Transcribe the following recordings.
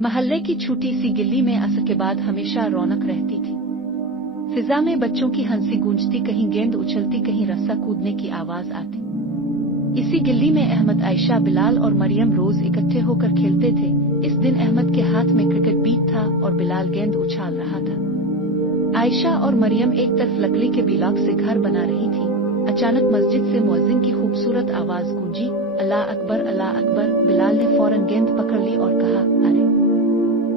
महल्ले की छोटी सी गिल्ली में असर के बाद हमेशा रौनक रहती थी। फिजा में बच्चों की हंसी गूंजती, कहीं गेंद उछलती, कहीं रस्सा कूदने की आवाज आती। इसी गिल्ली में अहमद, आयशा, बिलाल और मरियम रोज इकट्ठे होकर खेलते थे। इस दिन अहमद के हाथ में क्रिकेट बैट था और बिलाल गेंद उछाल रहा था। आयशा और मरियम एक तरफ लकड़ी के ब्लॉक से घर बना रही थी। अचानक मस्जिद से मुअज्जिन की खूबसूरत आवाज गूंजी, अल्लाह अकबर, अल्लाह अकबर। बिलाल ने फौरन गेंद पकड़ ली और कहा, अरे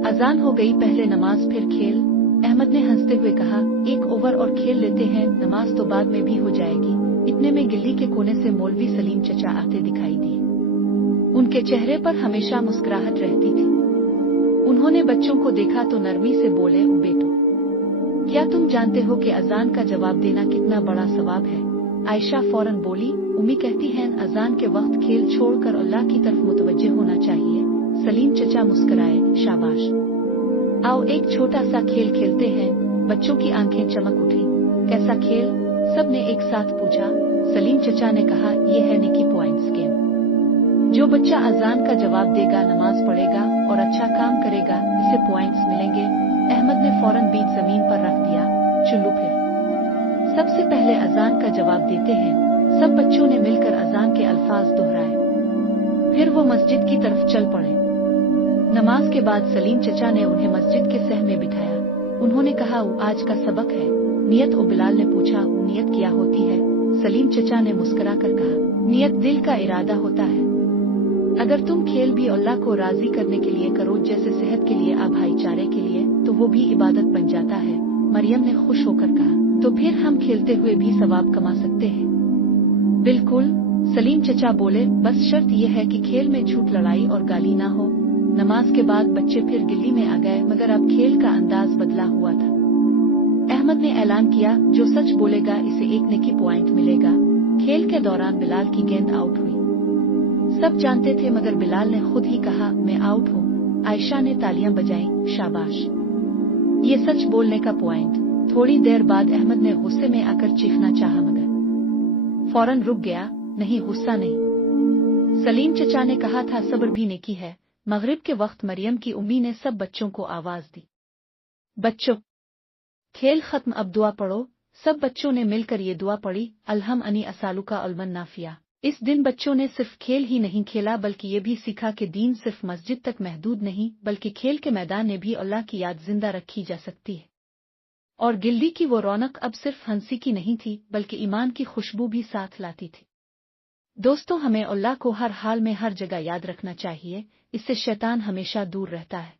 अजान हो गई, पहले नमाज फिर खेल। अहमद ने हंसते हुए कहा, एक ओवर और खेल लेते हैं, नमाज तो बाद में भी हो जाएगी। इतने में गिल्ली के कोने से मौलवी सलीम चचा आते दिखाई दिए। उनके चेहरे पर हमेशा मुस्कुराहट रहती थी। उन्होंने बच्चों को देखा तो नरमी से बोले, बेटो, क्या तुम जानते हो कि अजान का जवाब देना कितना बड़ा सवाब है? आयशा फौरन बोली, उम्मी कहती हैं अजान के वक्त खेल छोड़कर अल्लाह की तरफ मुतवज्जे होना चाहिए। सलीम चचा मुस्कुराए, शाबाश, आओ एक छोटा सा खेल खेलते हैं। बच्चों की आंखें चमक उठी। कैसा खेल? सब ने एक साथ पूछा। सलीम चचा ने कहा, ये है नेकी पॉइंट्स गेम। जो बच्चा अजान का जवाब देगा, नमाज पढ़ेगा और अच्छा काम करेगा, इसे पॉइंट्स मिलेंगे। अहमद ने फौरन बीज जमीन पर रख दिया। चुल्लू फिर सबसे पहले अजान का जवाब देते हैं। सब बच्चों ने मिलकर अजान के अल्फाज दोहराए। फिर वो मस्जिद की तरफ चल पड़े। नमाज के बाद सलीम चचा ने उन्हें मस्जिद के सह में बिठाया। उन्होंने कहा, आज का सबक है नियत। बिलाल ने पूछा, नियत क्या होती है? सलीम चचा ने मुस्कुरा कर कहा, नियत दिल का इरादा होता है। अगर तुम खेल भी अल्लाह को राजी करने के लिए करो, जैसे सेहत के लिए या भाईचारे के लिए, तो वो भी इबादत बन जाता है। मरियम ने खुश होकर कहा, तो फिर हम खेलते हुए भी सवाब कमा सकते हैं। बिल्कुल, सलीम चचा बोले, बस शर्त यह है कि खेल में झूठ, लड़ाई और गाली ना हो। नमाज के बाद बच्चे फिर गिल्ली में आ गए, मगर अब खेल का अंदाज बदला हुआ था। अहमद ने ऐलान किया, जो सच बोलेगा इसे एक नेकी पॉइंट मिलेगा। खेल के दौरान बिलाल की गेंद आउट हुई। सब जानते थे, मगर बिलाल ने खुद ही कहा, मैं आउट हूँ। आयशा ने तालियां बजाईं, शाबाश, ये सच बोलने का पॉइंट। थोड़ी देर बाद अहमद ने गुस्से में आकर चीखना चाहा, मगर फौरन रुक गया। नहीं, गुस्सा नहीं। सलीम चचा ने कहा था, सब्र भी नेकी है। मगरिब के वक्त मरियम की उम्मी ने सब बच्चों को आवाज दी, बच्चों, खेल खत्म, अब दुआ पढ़ो। सब बच्चों ने मिलकर ये दुआ पढ़ी, अलहम अनी असालुका अलमन नाफिया। इस दिन बच्चों ने सिर्फ खेल ही नहीं खेला, बल्कि ये भी सीखा कि दीन सिर्फ मस्जिद तक महदूद नहीं, बल्कि खेल के मैदान में भी अल्लाह की याद जिंदा रखी जा सकती है। और गिल्ली की वो रौनक अब सिर्फ हंसी की नहीं थी, बल्कि ईमान की खुशबू भी साथ लाती थी। दोस्तों, हमें अल्लाह को हर हाल में, हर जगह याद रखना चाहिए। इससे शैतान हमेशा दूर रहता है।